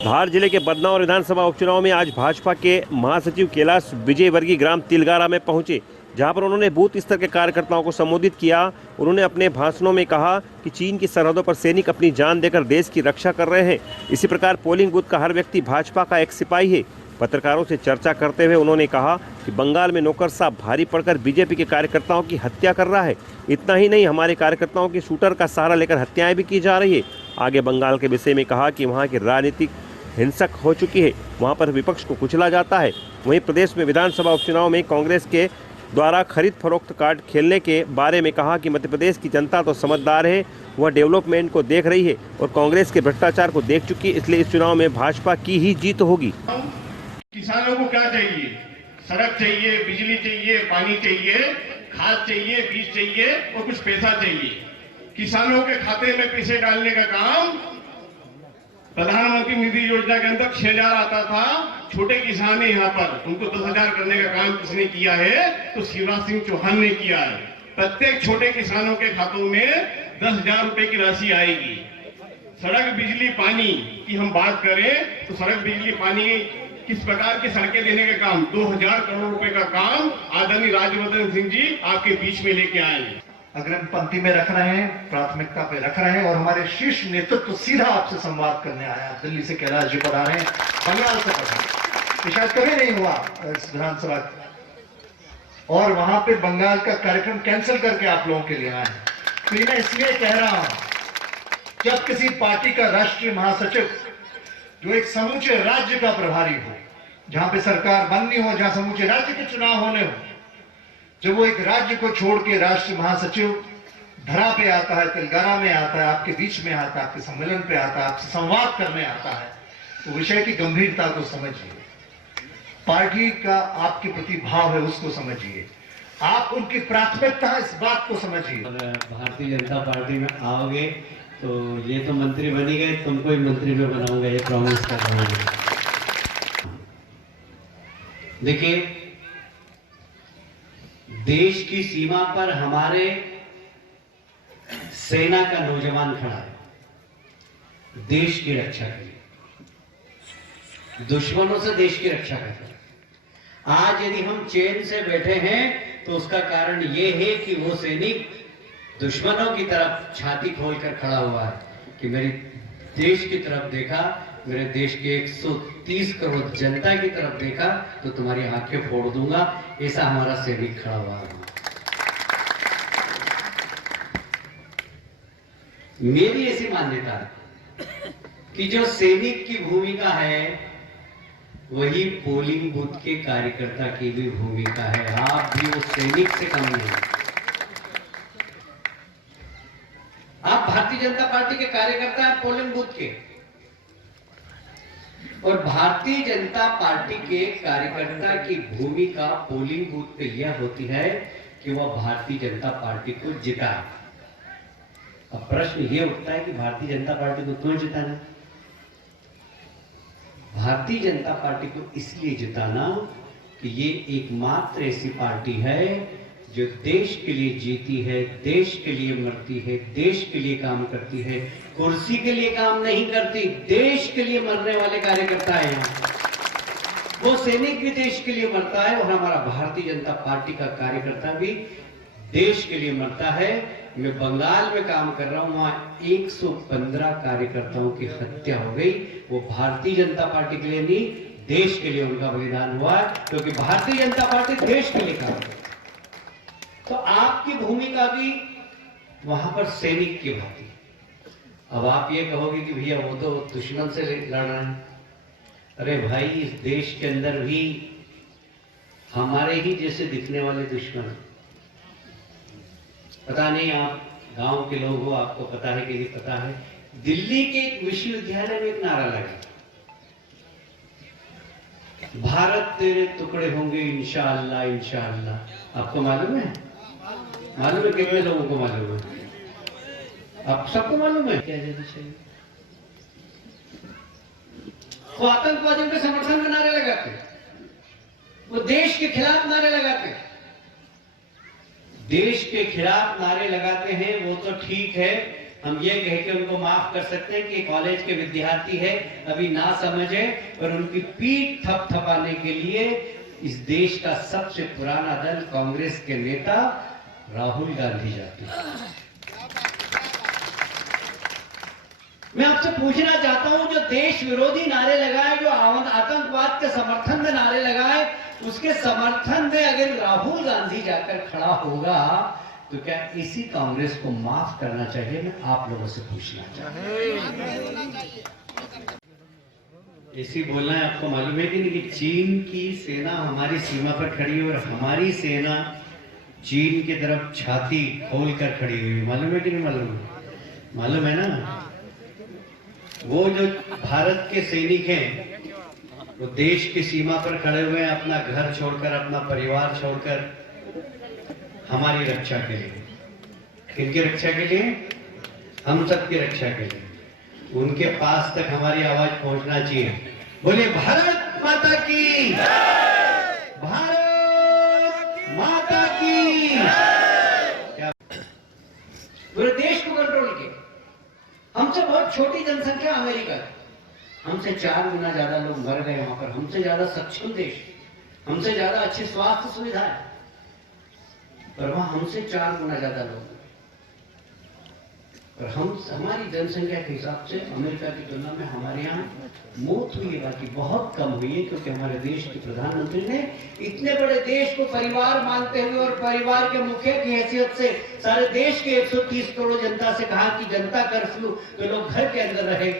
धार जिले के बदनौर विधानसभा उपचुनाव में आज भाजपा के महासचिव कैलाश विजयवर्गीय ग्राम तिलगारा में पहुंचे, जहां पर उन्होंने बूथ स्तर के कार्यकर्ताओं को संबोधित किया। उन्होंने अपने भाषणों में कहा कि चीन की सरहदों पर सैनिक अपनी जान देकर देश की रक्षा कर रहे हैं। इसी प्रकार पोलिंग बूथ का हर व्यक्ति भाजपा का एक सिपाही है। पत्रकारों से चर्चा करते हुए उन्होंने कहा कि बंगाल में नौकरशाह भारी पड़कर बीजेपी के कार्यकर्ताओं की हत्या कर रहा है। इतना ही नहीं, हमारे कार्यकर्ताओं की शूटर का सहारा लेकर हत्याएं भी की जा रही है। आगे बंगाल के विषय में कहा कि वहाँ की राजनीतिक हिंसक हो चुकी है, वहां पर विपक्ष को कुचला जाता है। वहीं प्रदेश में विधानसभा उपचुनाव में कांग्रेस के द्वारा खरीद फरोख्त कार्ड खेलने के बारे में कहा कि मध्य प्रदेश की जनता तो समझदार है, वह डेवलपमेंट को देख रही है और कांग्रेस के भ्रष्टाचार को देख चुकी है, इसलिए इस चुनाव में भाजपा की ही जीत होगी। किसानों को क्या चाहिए? सड़क चाहिए, बिजली चाहिए, पानी चाहिए, खाद चाहिए, बीज चाहिए और कुछ पैसा चाहिए। किसानों के खाते में पैसे डालने का काम प्रधानमंत्री निधि योजना के अंदर 6,000 आता था। छोटे किसान है यहाँ पर, उनको 10,000 करने का काम किसने किया है? तो शिवराज सिंह चौहान ने किया है। प्रत्येक छोटे किसानों के खातों में 10,000 रुपए की राशि आएगी। सड़क बिजली पानी की हम बात करें तो सड़क बिजली पानी किस प्रकार की सड़कें देने का काम 2,000 करोड़ रुपए का काम आदरणीय राज्यवर्धन सिंह जी आपके बीच में लेके आए हैं। अग्रिम पंक्ति में रख रहे हैं, प्राथमिकता पे रख रहे हैं और हमारे शीर्ष नेतृत्व सीधा आपसे संवाद करने आया। दिल्ली से कैलाश जी पढ़ा रहे हैं, बंगाल से पढ़ा रहे, शायद कभी नहीं हुआ इस विधानसभा और वहां पे बंगाल का कार्यक्रम कैंसिल करके आप लोगों के लिए आए हैं। तो ये मैं इसलिए कह रहा हूं, जब किसी पार्टी का राष्ट्रीय महासचिव जो एक समूचे राज्य का प्रभारी हो, जहां पे सरकार बननी हो, जहां समूचे राज्य के चुनाव होने हो, जब वो एक राज्य को छोड़ के राष्ट्रीय महासचिव धरा पे आता है, तिलगारा में आता है, आपके बीच में आता है, आपके सम्मेलन पे आता है, आपसे संवाद करने आता है, तो विषय की गंभीरता को समझिए, पार्टी का आपके प्रति भाव है उसको समझिए, आप उनकी प्राथमिकता है इस बात को समझिए। भारतीय जनता पार्टी में आओगे तो ये तो मंत्री बनी गए, तुमको ही मंत्री में बनाऊंगा, ये प्रॉमिस कर रहा हूं। देखिए, देश की सीमा पर हमारे सेना का नौजवान खड़ा है देश की रक्षा के लिए, दुश्मनों से देश की रक्षा करता है। आज यदि हम चैन से बैठे हैं तो उसका कारण यह है कि वो सैनिक दुश्मनों की तरफ छाती खोलकर खड़ा हुआ है कि मेरे देश की तरफ देखा, मेरे देश के 130 करोड़ जनता की तरफ देखा तो तुम्हारी आंखें फोड़ दूंगा, ऐसा हमारा सैनिक खड़ा हुआ है। मेरी ऐसी मान्यता है कि जो सैनिक की भूमिका है वही पोलिंग बूथ के कार्यकर्ता की भी भूमिका है। आप भी उस सैनिक से कम नहीं। आप भारतीय जनता पार्टी के कार्यकर्ता हैं पोलिंग बूथ के, और भारतीय जनता पार्टी के कार्यकर्ता की भूमिका पोलिंग बूथ पे यह होती है कि वह भारतीय जनता पार्टी को जिताए। अब प्रश्न यह उठता है कि भारतीय जनता पार्टी को क्यों जिताना? भारतीय जनता पार्टी को इसलिए जिताना कि ये एकमात्र ऐसी पार्टी है जो देश के लिए जीती है, देश के लिए मरती है, देश के लिए काम करती है, कुर्सी के लिए काम नहीं करती, देश के लिए मरने वाले कार्यकर्ता है। वो सैनिक भी देश के लिए मरता है और हमारा भारतीय जनता पार्टी का कार्यकर्ता भी देश के लिए मरता है। मैं बंगाल में काम कर रहा हूं, वहां 115 कार्यकर्ताओं की हत्या हो गई। वो भारतीय जनता पार्टी के लिए नहीं, देश के लिए उनका बलिदान हुआ, क्योंकि भारतीय जनता पार्टी देश के लिए काम करती है। तो आपकी भूमिका भी वहां पर सैनिक की भांति। अब आप ये कहोगे कि भैया वो तो दुश्मन से लड़ रहे हैं। अरे भाई, इस देश के अंदर भी हमारे ही जैसे दिखने वाले दुश्मन, पता नहीं आप गांव के लोग हो, आपको पता है कि नहीं पता है, दिल्ली के एक विश्वविद्यालय में एक नारा लगा, भारत तेरे टुकड़े होंगे इंशाअल्लाह इंशाअल्लाह। आपको मालूम है? मालूम है? कितने लोगों को मालूम है? आप सबको मालूम है? क्या जल्दी चाहिए? वो आतंकवादियों के समर्थन में नारे लगाते, वो देश के खिलाफ नारे लगाते। देश के खिलाफ नारे लगाते हैं वो तो ठीक है, हम ये कह के उनको माफ कर सकते हैं कि कॉलेज के विद्यार्थी है, अभी ना समझे, और उनकी पीठ थपथपाने के लिए इस देश का सबसे पुराना दल कांग्रेस के नेता राहुल गांधी जाते हैं। मैं आपसे पूछना चाहता हूं, जो देश विरोधी नारे लगाए, जो आतंकवाद के समर्थन में नारे लगाए, उसके समर्थन में अगर राहुल गांधी जाकर खड़ा होगा तो क्या इसी कांग्रेस को माफ करना चाहिए? मैं आप लोगों से पूछना चाहता हूं। ऐसी बोलना है, आपको मालूम है कि नहीं कि चीन की सेना हमारी सीमा पर खड़ी है और हमारी सेना चीन की तरफ छाती खोल कर खड़ी हुई, मालूम है कि नहीं मालूम? मालूम है ना? वो जो भारत के सैनिक हैं, वो देश की सीमा पर खड़े हुए हैं, अपना घर छोड़कर, अपना परिवार छोड़कर, हमारी रक्षा के लिए। किनकी रक्षा के लिए? हम सब की रक्षा के लिए। उनके पास तक हमारी आवाज पहुंचना चाहिए। बोलिए भारत माता की, भारत माता की। क्या पूरे देश को कंट्रोल किया। हमसे बहुत छोटी जनसंख्या अमेरिका की, हमसे 4 गुना ज्यादा लोग मर गए वहां पर। हमसे ज्यादा सक्षम देश, हमसे ज्यादा अच्छी स्वास्थ्य सुविधाएं, पर वहां हमसे 4 गुना ज्यादा लोग। और हमारी जनसंख्या के हिसाब से अमेरिका की तुलना में हमारे यहाँ मौत हुई है, बाकी बहुत कम हुई है, क्योंकि हमारे देश के प्रधानमंत्री ने इतने बड़े देश को परिवार मानते हुए और परिवार के मुखिया की हैसियत से सारे देश के 130 करोड़ जनता से कहा कि जनता कर्फ्यू तो लोग घर के अंदर रहे,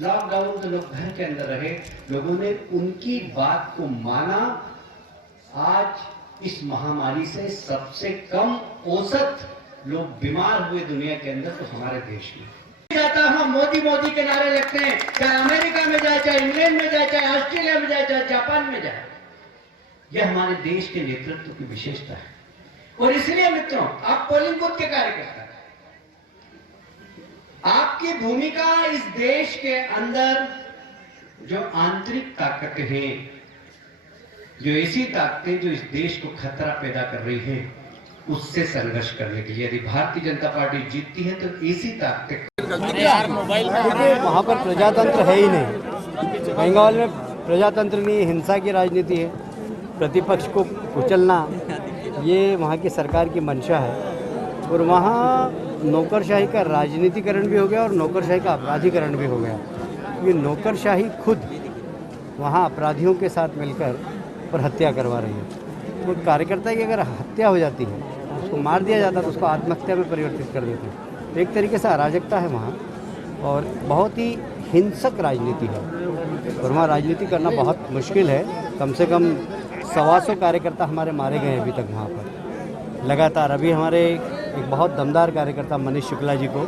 लॉकडाउन तो लोग घर के अंदर रहे। लोगों ने उनकी बात को माना। आज इस महामारी से सबसे कम औसत लोग बीमार हुए दुनिया के अंदर तो हमारे देश में जाता। हम मोदी मोदी के नारे लगते हैं, चाहे अमेरिका में जाए, चाहे इंग्लैंड में जाए, चाहे ऑस्ट्रेलिया में जाए, चाहे जापान में जाए। यह हमारे देश के नेतृत्व की विशेषता है। और इसलिए मित्रों, आप पोलिंग बूथ के कार्यकर्ता हैं, आपकी भूमिका इस देश के अंदर जो आंतरिक ताकतें हैं, जो ऐसी ताकतें जो इस देश को खतरा पैदा कर रही है, उससे संघर्ष करने के लिए। यदि भारतीय जनता पार्टी जीतती है तो ऐसी ताकतें, देखिए वहाँ पर प्रजातंत्र है ही नहीं। बंगाल में प्रजातंत्र नहीं है, हिंसा की राजनीति है, प्रतिपक्ष को कुचलना, ये वहाँ की सरकार की मंशा है। और वहाँ नौकरशाही का राजनीतिकरण भी हो गया और नौकरशाही का अपराधीकरण भी हो गया। ये नौकरशाही खुद वहाँ अपराधियों के साथ मिलकर और हत्या करवा रही है। तो कार्यकर्ता की अगर हत्या हो जाती है, उसको मार दिया जाता है, तो उसको आत्महत्या में परिवर्तित कर देते हैं। तो एक तरीके से अराजकता है वहाँ और बहुत ही हिंसक राजनीति है और वहाँ राजनीति करना बहुत मुश्किल है। कम से कम 125 कार्यकर्ता हमारे मारे गए अभी तक वहाँ पर लगातार। अभी हमारे एक बहुत दमदार कार्यकर्ता मनीष शुक्ला जी को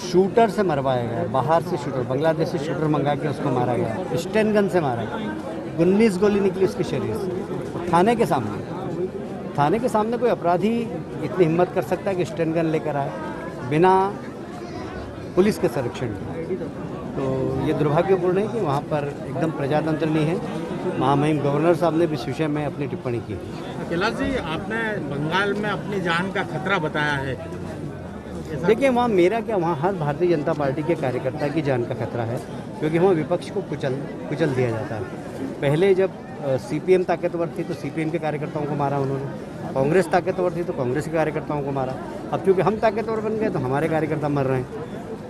शूटर से मरवाया गया, बाहर से शूटर, बांग्लादेशी शूटर मंगा के उसको मारा गया, स्टेन गन से मारा गया, 19 गोली निकली उसके शरीर से थाने के सामने कोई अपराधी इतनी हिम्मत कर सकता है कि स्टेन गन लेकर आए बिना पुलिस के संरक्षण के। तो ये दुर्भाग्यपूर्ण है कि वहाँ पर एकदम प्रजातंत्र नहीं है। महामहिम गवर्नर साहब ने भी इस विषय में अपनी टिप्पणी की। कैलाश जी, आपने बंगाल में अपनी जान का खतरा बताया है। देखिए वहाँ मेरा क्या, वहाँ हर भारतीय जनता पार्टी के कार्यकर्ता की जान का खतरा है, क्योंकि वहाँ विपक्ष को कुचल दिया जाता है। पहले जब सीपीएम ताकतवर थी तो सीपीएम के कार्यकर्ताओं को मारा उन्होंने, कांग्रेस ताकतवर थी तो कांग्रेस के कार्यकर्ताओं को मारा। अब क्योंकि हम ताकतवर बन गए तो हमारे कार्यकर्ता मर रहे हैं।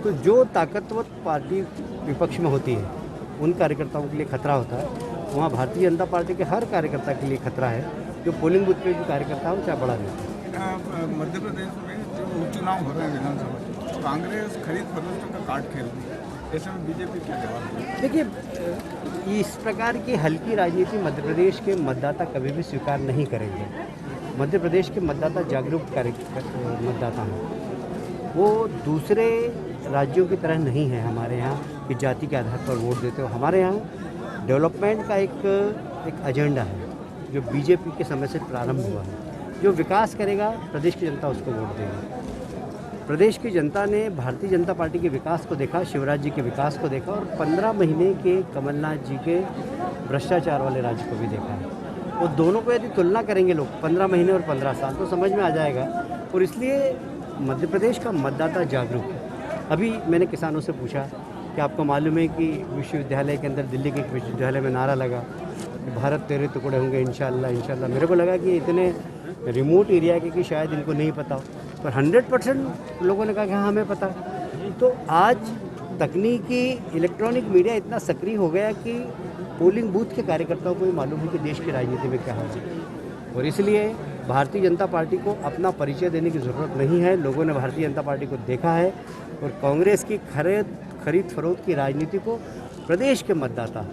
तो जो ताकतवर पार्टी विपक्ष में होती है उन कार्यकर्ताओं के लिए खतरा होता है। वहाँ भारतीय जनता पार्टी के हर कार्यकर्ता के लिए खतरा है, जो पोलिंग बूथ पे भी कार्यकर्ता हो चाहे बड़ा नेता। मध्य प्रदेश में जो उपचुनाव हो रहे हैं विधानसभा, कांग्रेस खरीद फरोख्त का कार्ड खेल रही है, ऐसे में बीजेपी क्या जवाब देगी? देखिए इस प्रकार की हल्की राजनीति मध्य प्रदेश के मतदाता कभी भी स्वीकार नहीं करेंगे। मध्य प्रदेश के मतदाता जागरूक मतदाता हैं, वो दूसरे राज्यों की तरह नहीं है हमारे यहाँ कि जाति के आधार पर वोट देते हो। हमारे यहाँ डेवलपमेंट का एक एजेंडा है जो बीजेपी के समय से प्रारंभ हुआ है। जो विकास करेगा प्रदेश की जनता उसको वोट देगी। प्रदेश की जनता ने भारतीय जनता पार्टी के विकास को देखा, शिवराज जी के विकास को देखा और 15 महीने के कमलनाथ जी के भ्रष्टाचार वाले राज्य को भी देखा है। वो दोनों को यदि तुलना करेंगे लोग 15 महीने और 15 साल, तो समझ में आ जाएगा। और इसलिए मध्य प्रदेश का मतदाता जागरूक है। अभी मैंने किसानों से पूछा कि आपको मालूम है कि विश्वविद्यालय के अंदर, दिल्ली के एक विश्वविद्यालय में नारा लगा कि भारत तेरे टुकड़े होंगे इंशाल्लाह इंशाल्लाह। मेरे को लगा कि इतने रिमोट एरिया के कि शायद इनको नहीं पता, पर 100% लोगों ने कहा कि हाँ हमें पता। तो आज तकनीकी इलेक्ट्रॉनिक मीडिया इतना सक्रिय हो गया कि पोलिंग बूथ के कार्यकर्ताओं को भी मालूम है कि देश की राजनीति में क्या हो रहा है, और इसलिए भारतीय जनता पार्टी को अपना परिचय देने की ज़रूरत नहीं है। लोगों ने भारतीय जनता पार्टी को देखा है और कांग्रेस की खरीद फरोख्त की राजनीति को प्रदेश के मतदाता